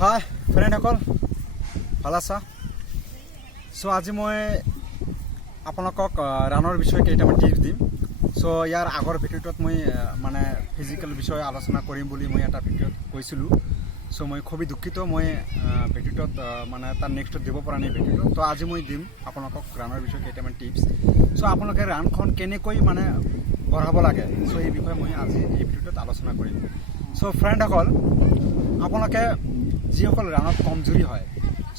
হাই ফ্ৰেণ্ডসকল, ভাল আছা? চ' আজি মই আপোনালোকক ৰাণৰ বিষয়ে কেইটামান টিপছ দিম। চ' ইয়াৰ আগৰ ভিডিঅ'টোত মই মানে ফিজিকেল বিষয়ে আলোচনা কৰিম বুলি মই এটা ভিডিঅ'ত কৈছিলোঁ। চ' মই খুবেই দুখিত, মই ভিডিঅ'টোত মানে তাৰ নেক্সটত দিব পৰা নাই ভিডিঅ'টো। তো আজি মই দিম আপোনালোকক ৰাণৰ বিষয়ে কেইটামান টিপছ। চ' আপোনালোকে ৰাণখন কেনেকৈ মানে বঢ়াব লাগে, চ' এই বিষয়ে মই আজি এই ভিডিঅ'টোত আলোচনা কৰিম। চ' ফ্ৰেণ্ডসকল, আপোনালোকে যিসকল ৰাণত কমজুৰি হয়,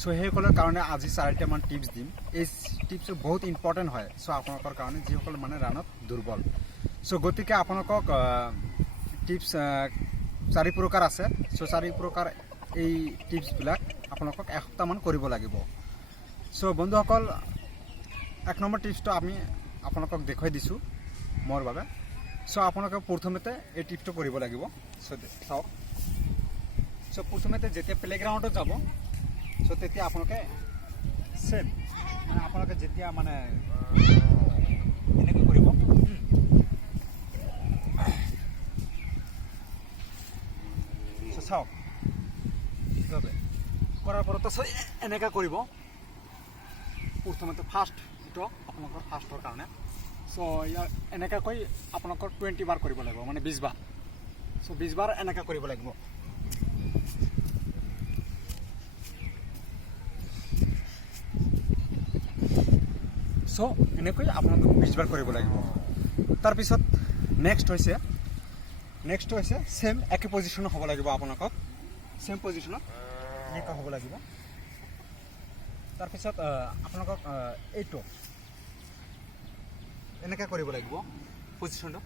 চ' সেইসকলৰ কাৰণে আজি 4টামান টিপছ দিম। এই টিপছটো বহুত ইম্পৰ্টেণ্ট হয়। চ' আপোনালোকৰ কাৰণে যিসকল মানে ৰাণত দুৰ্বল, চ' গতিকে আপোনালোকক টিপছ 4 প্ৰকাৰ আছে। চ' 4 প্ৰকাৰ এই টিপছবিলাক আপোনালোকক এসপ্তাহমান কৰিব লাগিব। চ' বন্ধুসকল, 1 নম্বৰ টিপছটো আমি আপোনালোকক দেখুৱাই দিছোঁ মোৰ বাবে। চ' আপোনালোকে প্ৰথমতে এই টিপছটো কৰিব লাগিব। চ' চাওক, চ' প্ৰথমতে যেতিয়া প্লেগ্ৰাউণ্ডত যাব, চ' তেতিয়া আপোনালোকে চেম মানে আপোনালোকে যেতিয়া মানে এনেকৈ কৰিব, চ' চাওক কৰাৰ পৰত এনেকৈ কৰিব। প্ৰথমতে ফাৰ্ষ্ট এইটো আপোনালোকৰ ফাৰ্ষ্টৰ কাৰণে। চ' ইয়াৰ এনেকুৱাকৈ আপোনালোকৰ 20 বাৰ কৰিব লাগিব, মানে 20 বাৰ। চ' 20 বাৰ এনেকৈ কৰিব লাগিব। চ' এনেকৈ আপোনালোকক 20 বাৰ কৰিব লাগিব। তাৰপিছত নেক্সট হৈছে ছেম একে পজিশ্যনত হ'ব লাগিব। আপোনালোকক ছেম পজিশ্যনত এনেকুৱা হ'ব লাগিব। তাৰপিছত আপোনালোকক এইটো এনেকৈ কৰিব লাগিব পজিশ্যনটো।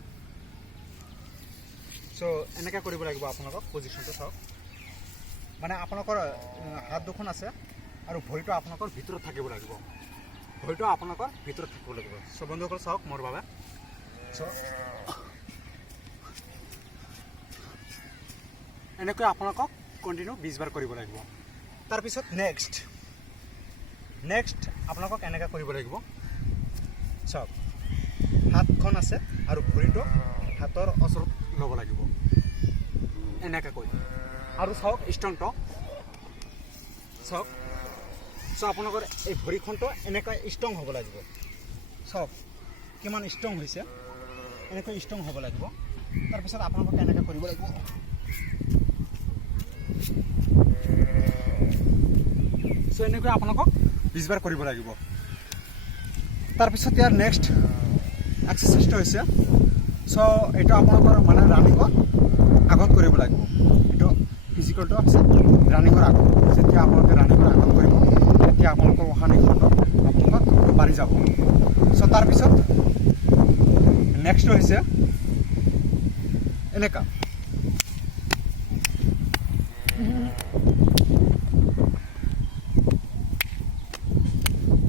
চ' এনেকৈ কৰিব লাগিব আপোনালোকক পজিশ্যনটো। চাওক, মানে আপোনালোকৰ হাত দুখন আছে আৰু ভৰিটো আপোনালোকৰ ভিতৰত থাকিব লাগিব। ভৰিটো আপোনালোকৰ ভিতৰত থাকিব লাগিব। চ' বন্ধুসকল চাওক মোৰ বাবে। চ' এনেকৈ আপোনালোকক কণ্টিনিউ 20 বাৰ কৰিব লাগিব। তাৰপিছত নেক্সট আপোনালোকক এনেকৈ কৰিব লাগিব। চাওক, হাতখন আছে আৰু ভৰিটো হাতৰ ওচৰত ল'ব লাগিব এনেকৈ। আৰু চাওক ষ্ট্ৰংটো, চাওক। চ' আপোনালোকৰ এই ভৰিখনটো এনেকৈ ষ্ট্ৰং হ'ব লাগিব। চাওক কিমান ষ্ট্ৰং হৈছে, এনেকৈ ষ্ট্ৰং হ'ব লাগিব। তাৰপিছত আপোনালোকক এনেকৈ কৰিব লাগিব। চ' এনেকৈ আপোনালোকক 20 বাৰ কৰিব লাগিব। তাৰপিছত ইয়াৰ নেক্সট এক্সাৰচাইজটো হৈছে, চ' এইটো আপোনালোকৰ মানে ৰানিঙৰ আগত কৰিব লাগিব। এইটো ফিজিকেলটো আছে ৰানিঙৰ আগত। যেতিয়া আপোনালোকে ৰানিঙৰ আগত কৰিব, তেতিয়া আপোনালোকৰ উশাহ নিশাহটো আপোনালোকৰ বাঢ়ি যাব। চ' তাৰপিছত নেক্সট হৈছে এনেকুৱা।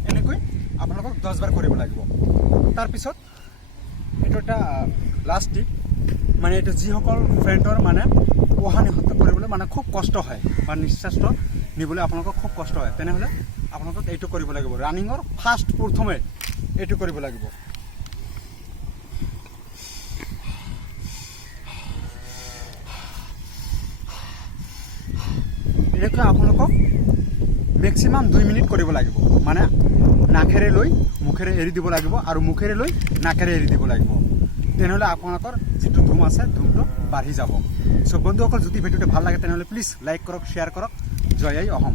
এনেকৈ আপোনালোকক 10 বাৰ কৰিব লাগিব। তাৰপিছত এইটো এটা লাষ্ট টিপ, মানে এইটো যিসকল ফ্ৰেণ্ডৰ মানে উশাহ নিশাহ কৰিবলৈ মানে খুব কষ্ট হয় বা নিশ্বাসটো নিবলৈ আপোনালোকৰ খুব কষ্ট হয়, তেনেহ'লে আপোনালোকক এইটো কৰিব লাগিব। ৰানিঙৰ প্ৰথমে এইটো কৰিব লাগিব। এনেকৈ আপোনালোকক মেক্সিমাম 2 মিনিট কৰিব লাগিব। মানে নাকেৰে লৈ মুখেৰে এৰি দিব লাগিব আৰু মুখেৰে লৈ নাকেৰে এৰি দিব লাগিব। তেনেহ'লে আপোনালোকৰ যিটো ধুম আছে, ধুমটো বাঢ়ি যাব। চ' বন্ধুসকল, যদি ভিডিঅ'টো ভাল লাগে তেনেহ'লে প্লিজ লাইক কৰক, শ্বেয়াৰ কৰক। জয় আই অসম।